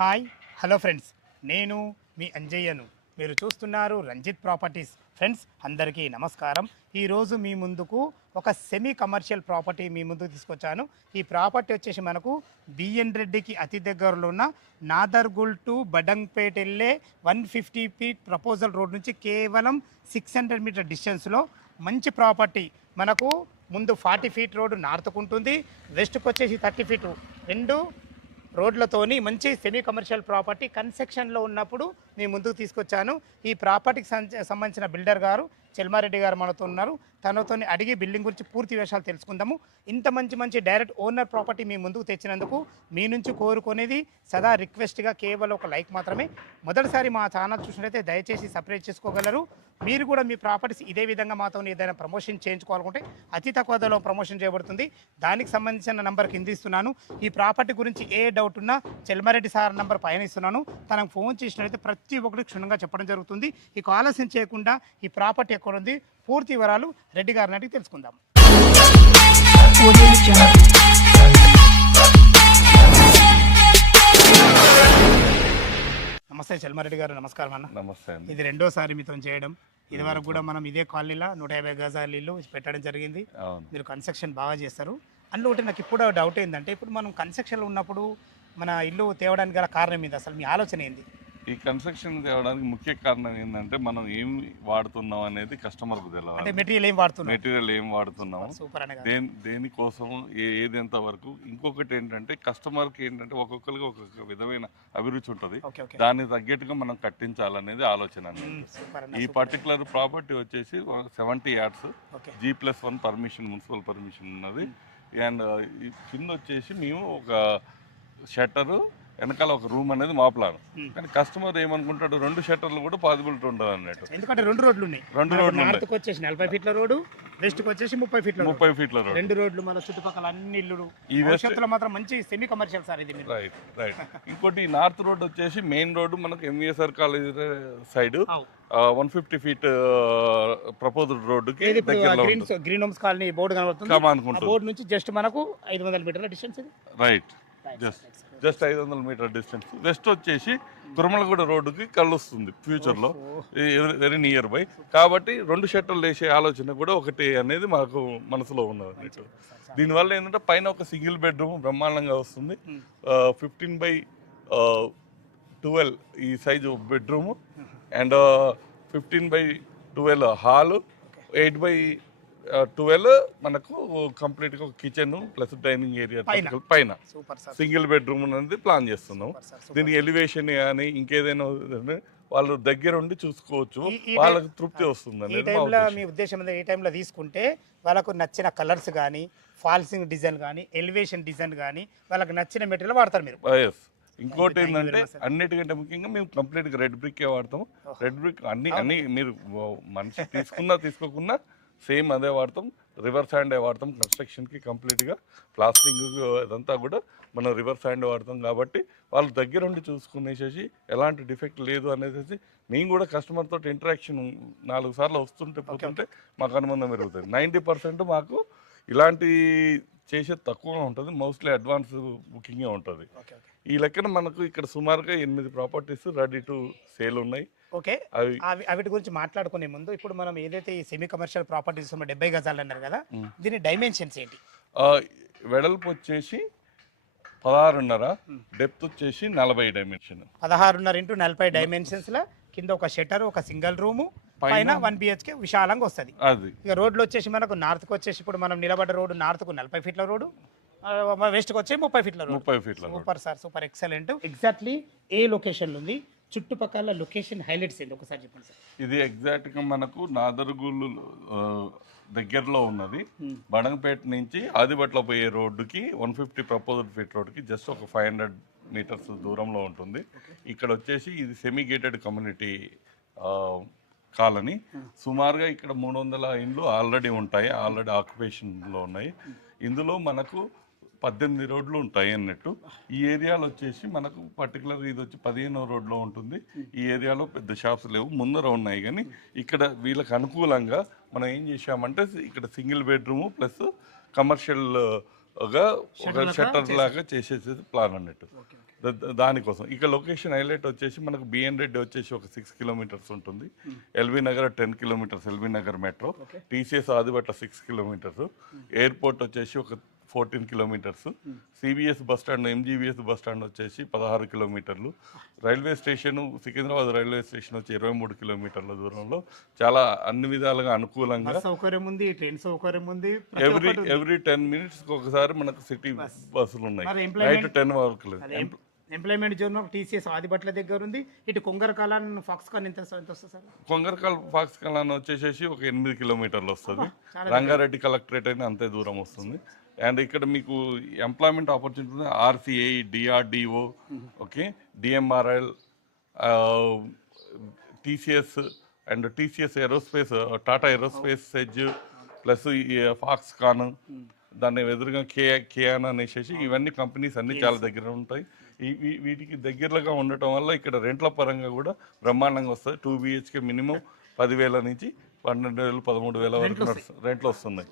Hi hello friends, నేను మీ అంజయ్యను. మీరు చూస్తున్నారు రంజిత్ ప్రాపర్టీస్. ఫ్రెండ్స్ అందరికీ నమస్కారం. ఈరోజు మీ ముందుకు ఒక సెమీ కమర్షియల్ ప్రాపర్టీ మీ ముందుకు తీసుకొచ్చాను. ఈ ప్రాపర్టీ వచ్చేసి మనకు బిఎన్ రెడ్డికి అతి దగ్గరలో ఉన్న నాదర్గుల్ టు బడంగ్పేట వెళ్ళే 150 ఫీట్ ప్రపోజల్ రోడ్ నుంచి కేవలం 600 మీటర్ డిస్టెన్స్లో మంచి ప్రాపర్టీ. మనకు ముందు 40 ఫీట్ రోడ్డు నార్త్కు ఉంటుంది, వెస్ట్కి వచ్చేసి 30 ఫీట్ రెండు రోడ్లతోని మంచి సెమీ కమర్షియల్ ప్రాపర్టీ కన్స్ట్రక్షన్లో ఉన్నప్పుడు నేను ముందుకు తీసుకొచ్చాను. ఈ ప్రాపర్టీకి సంబంధించిన బిల్డర్ గారు చెల్మారెడ్డి గారు మనతో ఉన్నారు. తనతో అడిగి బిల్డింగ్ గురించి పూర్తి విషయాలు తెలుసుకుందాము. ఇంత మంచి డైరెక్ట్ ఓనర్ ప్రాపర్టీ మీ ముందుకు తెచ్చినందుకు మీ నుంచి కోరుకునేది సదా రిక్వెస్ట్గా కేవలం ఒక లైక్ మాత్రమే. మొదటిసారి మా ఛానల్ చూసినట్లయితే దయచేసి సబ్స్క్రైబ్ చేసుకోగలరు. మీరు కూడా మీ ప్రాపర్టీస్ ఇదే విధంగా మాతో ఏదైనా ప్రమోషన్ చేయించుకోవాలనుకుంటే అతి తక్కువ ధరలో ప్రమోషన్ చేయబడుతుంది. దానికి సంబంధించిన నంబర్ కింద ఇస్తున్నాను. ఈ ప్రాపర్టీ గురించి ఏ డౌట్ ఉన్నా చెల్మారెడ్డి సార్ నంబర్ పైన ఇస్తున్నాను. తనకు ఫోన్ చేసినట్లయితే ప్రతి ఒక్కరికి క్షుణ్ణంగా చెప్పడం జరుగుతుంది. ఇక ఆలస్యం చేయకుండా ఈ ప్రాపర్టీ ఎక్కడ ఉంది పూర్తి వివరాలు రెడ్డి గారిని అడిగి తెలుసుకుందాం. నమస్తే చెల్మారెడ్డి గారు. నమస్కారం అన్న. నమస్తే అండి. ఇది రెండోసారి మీతో చేయడం. ఇది వరకు కూడా మనం ఇదే కాలనీలో 150 గజాల ఇల్లు పెట్టడం జరిగింది. మీరు కన్స్ట్రక్షన్ బాగా చేస్తారు. అందులో ఒకటి నాకు ఇప్పుడు డౌట్ ఏంటంటే, ఇప్పుడు మనం కన్స్ట్రక్షన్లో ఉన్నప్పుడు మన ఇల్లు తేవడానికి గల కారణం ఏంది, అసలు మీ ఆలోచన ఏంది? ఈ కన్స్ట్రక్షన్ తేవడానికి ముఖ్య కారణం ఏంటంటే, మనం ఏం వాడుతున్నాం అనేది కస్టమర్కు అంటే తెలియాలి. మెటీరియల్ ఏం వాడుతున్నాం, మెటీరియల్ ఏం వాడుతున్నాము, సూపర్ అనే దేనికోసం, ఏది ఎంత వరకు. ఇంకొకటి ఏంటంటే, కస్టమర్కి ఏంటంటే ఒక్కొక్కరికి ఒక్కొక్క విధమైన అభిరుచి ఉంటుంది. దానికి తగ్గట్టుగా మనం కట్టించాలనేది ఆలోచన అనేది. ఈ పర్టికులర్ ప్రాపర్టీ వచ్చేసి 70 yards G+1 permission, municipal permission ఉన్నది. అండ్ కింద వచ్చేసి మేము ఒక షట్టరు, వెనకాల ఒక రూమ్ అనేది మా ప్లాన్. కానీ కస్టమర్ ఏమనుకుంటాడు, 2 షట్టర్లు కూడా పాసిబిలిటీ ఉండదు అన్నట్టు. ఎందుకంటే 2 రోడ్లు ఉన్నాయి. 2 రోడ్లు నార్త్కి వచ్చేసి 40 ఫీట్ల రోడ్డు, వెస్ట్కి వచ్చేసి 30 ఫీట్ల రోడ్. 2 రోడ్లు మన చుట్టుపక్కల అన్ని ఇల్లు. ఈ భవిష్యత్తులో మాత్రం మంచి సెమీ కమర్షియల్ సార్ ఇది. రైట్. ఇంకోటి నార్త్ రోడ్ వచ్చేసి మెయిన్ రోడ్డు మనకు MVSR college side 150 feet proposal రోడ్డుకి గ్రీన్ హోమ్స్ కాలనీ బోర్డు కనబడుతుంది. బోర్డు నుంచి జస్ట్ మనకు 500 మీటర్ల distance. Right, just 500 metre distance. West వచ్చేసి కురమలగూడ రోడ్డుకి కలుస్తుంది ఫ్యూచర్లో, వెరీ నియర్ బై. కాబట్టి 2 షట్టర్లు వేసే ఆలోచన కూడా ఒకటి అనేది మాకు మనసులో ఉన్నది అన్నట్టు. దీనివల్ల ఏంటంటే పైన ఒక సింగిల్ బెడ్రూమ్ బ్రహ్మాండంగా వస్తుంది. 15/12 ఈ సైజు బెడ్రూము, అండ్ 15/12 హాలు, 8/12 మనకు కంప్లీట్గా కిచెన్ ప్లస్ డైనింగ్ ఏరియా పైన సింగిల్ బెడ్రూమ్ అనేది ప్లాన్ చేస్తున్నాం. దీనికి ఎలివేషన్ కానీ ఇంకేదైనా వాళ్ళు దగ్గర ఉండి చూసుకోవచ్చు, వాళ్ళకి తృప్తి వస్తుంది అనేది మీ ఉద్దేశం. ఈ టైంలో తీసుకుంటే వాళ్ళకు నచ్చిన కలర్స్ కానీ, ఫాల్సింగ్ డిజైన్ కానీ, ఎలివేషన్ డిజైన్ కానీ వాళ్ళకి నచ్చిన మెటీరియల్ వాడతారు మీరు. ఇంకోటి ఏంటంటే, అన్నిటికంటే ముఖ్యంగా మేము కంప్లీట్గా రెడ్ బ్రిక్కే వాడతాం. రెడ్ బ్రిక్ అన్ని మీరు మనిషి తీసుకోకున్నా సేమ్ అదే వాడతాం. రివర్స్ హ్యాండే వాడతాం కన్స్ట్రక్షన్కి. కంప్లీట్గా ప్లాస్టింగ్ ఇదంతా కూడా మనం రివర్స్ హ్యాండ్ వాడతాం. కాబట్టి వాళ్ళు దగ్గర ఉండి చూసుకునేసేసి ఎలాంటి డిఫెక్ట్ లేదు అనేసి మేము కూడా కస్టమర్ తోటి ఇంటరాక్షన్ 4 సార్లు వస్తుంటే పోతుంటే మాకు అనుబంధం పెరుగుతుంది. 90% మాకు ఇలాంటి చేసేది తక్కువగా ఉంటుంది, మోస్ట్లీ అడ్వాన్స్ బుకింగే ఉంటుంది. ఈ లెక్కన మనకు ఇక్కడ సుమారుగా 8 ప్రాపర్టీస్ రెడీ టు సేల్ ఉన్నాయి. ఓకే, వాటి గురించి మాట్లాడుకునే ముందు ఇప్పుడు మనం ఏదైతే ఈ సెమీ కమర్షియల్ ప్రాపర్టీస్ 70 గజాలు అన్నారు కదా, దీని డైమెన్షన్స్ ఏంటి? వెడల్పు వచ్చేసి 16.5, డెప్త్ వచ్చేసి 40 డైమెన్షన్. 16.5 x 40 డైమెన్షన్స్ లో కింద ఒక షట్టర్, ఒక సింగిల్ రూము, పైన 1 BHK విశాలంగా వస్తుంది. ఇక రోడ్లు వచ్చేసి మనకు నార్త్కి వచ్చేసి ఇప్పుడు మనం నిలబడ్డ రోడ్డు నార్త్కు 40 ఫీట్ల రోడ్డు, వెస్ట్కి వచ్చి 30 ఫీట్ల road. Super sir, super excellent. Exactly ఏ లొకేషన్లో ఉంది, చుట్టుపక్కల లొకేషన్ హైలైట్స్ ఏంటి ఒకసారి చెప్పండి సార్. ఇది ఎగ్జాక్ట్గా మనకు నాదర్గుల్ దగ్గరలో ఉన్నది. బడంగపేట నుంచి ఆదిబట్ల పోయే రోడ్డుకి 150 ప్రపోజల్ ఫీట్ రోడ్డుకి జస్ట్ ఒక 500 మీటర్స్ దూరంలో ఉంటుంది. ఇక్కడ వచ్చేసి ఇది సెమీ గేటెడ్ కమ్యూనిటీ కాలనీ. సుమారుగా ఇక్కడ 300 ఇండ్లు ఆల్రెడీ ఉంటాయి, ఆల్రెడీ ఆక్యుపేషన్లో ఉన్నాయి. ఇందులో మనకు 18 రోడ్లు ఉంటాయి అన్నట్టు. ఈ ఏరియాలో వచ్చేసి మనకు పర్టికులర్ ఇది వచ్చి 15వ రోడ్లో ఉంటుంది. ఈ ఏరియాలో పెద్ద షాప్స్ లేవు, ముందర ఉన్నాయి. కానీ ఇక్కడ వీళ్ళకి అనుకూలంగా మనం ఏం చేసామంటే, ఇక్కడ సింగిల్ బెడ్రూమ్ ప్లస్ కమర్షియల్గా ఒక షట్టర్ లాగా చేసేది ప్లాన్ అన్నట్టు. దానికోసం ఇక లొకేషన్ హైలైట్ వచ్చేసి మనకు బిఎన్ రెడ్డి వచ్చేసి ఒక 6 కిలోమీటర్స్ ఉంటుంది, LB Nagar 10 kilometres, LB Nagar metro, TCS Adibatla 6 kilometres, airport వచ్చేసి ఒక 14 kilometres, CBS bus stand, MGBS bus stand వచ్చేసి 16 కిలోమీటర్లు, railway station Secunderabad railway station వచ్చి 23 కిలోమీటర్ల దూరంలో చాలా అన్ని విధాలుగా అనుకూలంగా సౌకర్యం ఉంది, ట్రైన్ సౌకర్యం ఉంది. ఎవ్రీ 10 మినిట్స్ ఒకసారి మనకు సిటీ బస్సులు ఉన్నాయి, నైట్ 10 వరకు. ఎంప్లాయ్మెంట్ జోన్ టీసీఎస్ ఆదిబట్ల దగ్గర ఉంది. ఇటు కొంగరకాలన్ ఫాక్స్కాన్ ఎంత వస్తుంది సార్? కొంగరకాల్ ఫాక్స్కాన్ వచ్చేసి ఒక 8 కిలోమీటర్లు వస్తుంది, రంగారెడ్డి కలెక్టరేట్ అయినా అంతే దూరం వస్తుంది. అండ్ ఇక్కడ మీకు employment opportunity RCI, DRDO, okay, DMRL, TCS and TCS aerospace, Tata aerospace SEZ plus Foxconn, దాన్ని ఎదురుగా కేయాన్ అనేసి ఇవన్నీ కంపెనీస్ అన్ని చాలా దగ్గర ఉంటాయి. వీటికి దగ్గరగా ఉండటం వల్ల ఇక్కడ రెంట్ల పరంగా కూడా బ్రహ్మాండంగా వస్తుంది. 2 BHK మినిమం 10,000 నుంచి 12,000, 13,000 వరకు రెంట్లు వస్తున్నాయి.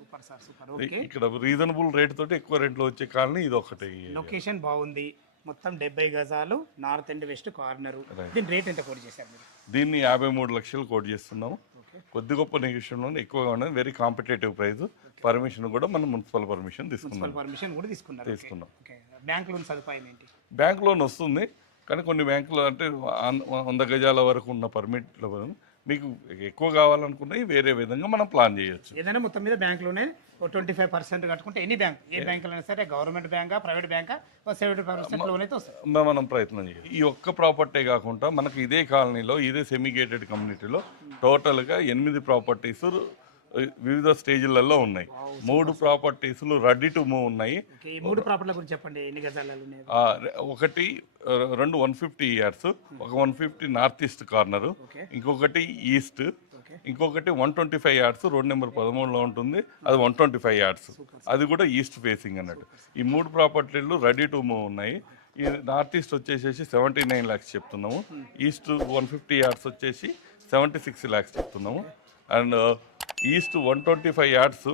ఇక్కడ రీజనబుల్ రేట్ తోటి ఎక్కువ రెంట్లు వచ్చే కాలనీ ఇది ఒకటి. లొకేషన్ బాగుంది, మొత్తం 70 గజాలు, నార్త్ అండ్ వెస్ట్ కార్నర్. దీని రేట్ ఎంత కోట్ చేశారు మీరు? దీన్ని 53 లక్షలు కోట్ చేస్తున్నాము. కొద్ది గొప్ప నెగోషియేషన్ ఎక్కువగా ఉన్నది, వెరీ కాంపిటేటివ్ ప్రైస్. పర్మిషన్ కూడా మనం మున్సిపల్ పర్మిషన్ తీసుకున్నాం. బ్యాంక్ లోన్ సదుపాయం ఏంటి? బ్యాంక్ లోన్ వస్తుంది, కానీ కొన్ని బ్యాంకులు అంటే 100 గజాల వరకు ఉన్న పర్మిట్లో మీకు ఎక్కువ కావాలనుకున్నవి వేరే విధంగా మనం ప్లాన్ చేయొచ్చు. ఏదైనా మొత్తం మీద బ్యాంకులోనే 25% కట్టుకుంటే ఎనీ బ్యాంక్, ఏ బ్యాంక్ అయినా సరే, గవర్నమెంట్ బ్యాంకా, ప్రైవేట్ బ్యాంకా, 70% లోన్ అయితే వస్తుంది. మనం ప్రయత్నం చేయాలి. ఈ ఒక్క ప్రాపర్టీ కాకుండా మనకు ఇదే కాలనీలో, ఇదే సెమీగేటెడ్ కమ్యూనిటీలో టోటల్గా 8 ప్రాపర్టీస్ వివిధ స్టేజ్లలో ఉన్నాయి. 3 ప్రాపర్టీస్లు రెడీ టు మూవ్ ఉన్నాయి. 3 ప్రాపర్టీల గురించి చెప్పండి, ఎన్ని గజాలలో ఉన్నాయి? ఒకటి 2 150 యార్డ్స్, ఒక 150 నార్త్ ఈస్ట్ కార్నర్, ఇంకొకటి ఈస్ట్, ఇంకొకటి 125 యార్డ్స్ రోడ్ నెంబర్ 13లో ఉంటుంది, అది 125 యార్డ్స్, అది కూడా ఈస్ట్ ఫేసింగ్ అన్నట్టు. ఈ 3 ప్రాపర్టీలు రెడీ టు మూవ్ ఉన్నాయి. ఈ నార్త్ ఈస్ట్ వచ్చేసి 79 lakhs చెప్తున్నాము, ఈస్ట్ 150 యార్డ్స్ వచ్చేసి 76 lakhs చెప్తున్నాము, అండ్ ఈస్ట్ 125 యార్డ్స్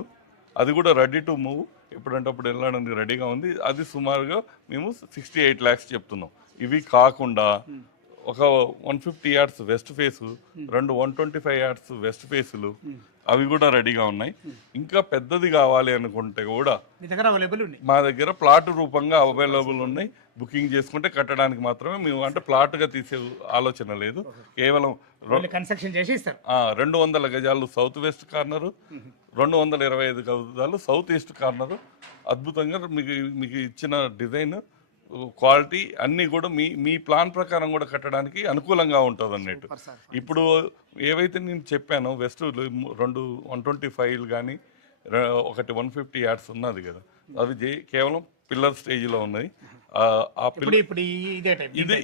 అది కూడా రెడీ టు మూవ్, ఎప్పుడంటే అప్పుడు వెళ్ళడానికి రెడీగా ఉంది, అది సుమారుగా మేము 68 lakhs చెప్తున్నాం. ఇవి కాకుండా ఒక 150 yards west face, 2 125 yards west ఫేసులు, అవి కూడా రెడీగా ఉన్నాయి. ఇంకా పెద్దది కావాలి అనుకుంటే కూడా మా దగ్గర ప్లాట్ రూపంగా అవైలబుల్ ఉన్నాయి. బుకింగ్ చేసుకుంటే కట్టడానికి మాత్రమే మేము, అంటే ప్లాట్గా తీసే ఆలోచన లేదు, కేవలం కన్స్ట్రక్షన్ చేసి ఇస్తారు. 200 గజాలు సౌత్ వెస్ట్ కార్నరు, 225 గజాలు సౌత్ ఈస్ట్ కార్నరు. అద్భుతంగా మీకు ఇచ్చిన డిజైన్, క్వాలిటీ అన్నీ కూడా మీ ప్లాన్ ప్రకారం కూడా కట్టడానికి అనుకూలంగా ఉంటుంది అన్నట్టు. ఇప్పుడు ఏవైతే నేను చెప్పానో వెస్ట్ 2 125 కానీ ఒకటి 150 యార్డ్స్ ఉన్నది కదా, అవి కేవలం పిల్లర్ స్టేజ్లో ఉన్నాయి.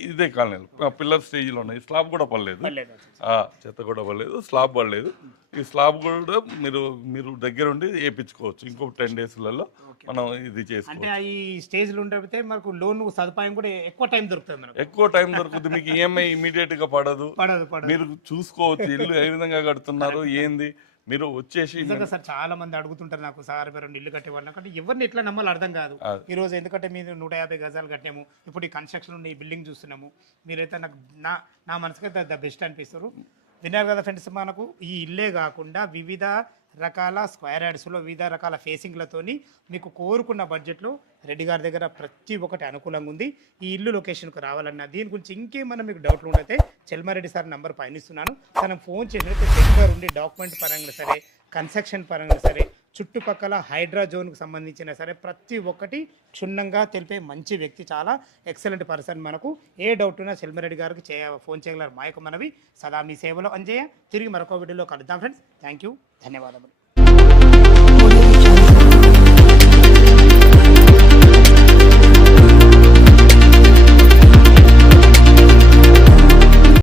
ఇదే కాలనీలో పిల్లర్ స్టేజ్లో ఉన్నాయి. స్లాబ్ కూడా పడలేదు, చెత్త కూడా పడలేదు, స్లాబ్ పడలేదు. ఈ స్లాబ్ కూడా మీరు దగ్గర ఉండి వేయించుకోవచ్చు. ఇంకొక 10 daysలలో మనం ఇది చేసుకోవచ్చు. ఈ స్టేజ్లో ఉంటే మనకు లోన్ సదుపాయం కూడా ఎక్కువ టైం దొరుకుతుంది. మీకు ఈఎంఐ ఇమీడియట్ గా పడదు. మీరు చూసుకోవచ్చు ఇల్లు ఏ విధంగా కడుతున్నారు ఏంది. మీరు వచ్చేసి సార్ చాలా మంది అడుగుతుంటారు నాకు, సార్ 2 ఇల్లు కట్టేవాళ్ళు అంటే ఎవరిని ఎట్లా నమ్మాలి అర్థం కాదు ఈ రోజు. ఎందుకంటే మీరు 150 గజాలు కట్టాము, ఇప్పుడు ఈ కన్స్ట్రక్షన్ ఉన్న ఈ బిల్డింగ్ చూస్తున్నాము. మీరైతే నాకు నా మనసుకైతే ద బెస్ట్ అనిపిస్తారు. విన్నారు కదా ఫ్రెండ్స్, మనకు ఈ ఇల్లే కాకుండా వివిధ రకాల స్క్వేర్ యార్డ్స్లో వివిధ రకాల ఫేసింగ్లతోని మీకు కోరుకున్న బడ్జెట్లో రెడ్డి గారి దగ్గర ప్రతి ఒక్కటి అనుకూలంగా ఉంది. ఈ ఇల్లు లొకేషన్కు రావాలన్నా దీని గురించి ఇంకేమన్నా మీకు డౌట్లు ఉంటే చెల్మారెడ్డి సార్ నెంబర్ పైన ఇస్తున్నాను. తను ఫోన్ చేసినట్టు దగ్గర ఉండి డాక్యుమెంట్ పరంగా సరే, కన్స్ట్రక్షన్ పరంగా సరే, చుట్టుపక్కల హైడ్రా జోన్కు సంబంధించిన సరే ప్రతి ఒక్కటి క్షుణ్ణంగా తెలిపే మంచి వ్యక్తి, చాలా ఎక్సలెంట్ పర్సన్. మనకు ఏ డౌట్ ఉన్నా చెల్మారెడ్డి గారికి ఫోన్ చేయగలరు. మా యొక్క మనవి సదా మీ సేవలో అంజయ్య. తిరిగి మరొక వీడియోలో కలుద్దాం ఫ్రెండ్స్. థ్యాంక్ యూ, ధన్యవాదములు.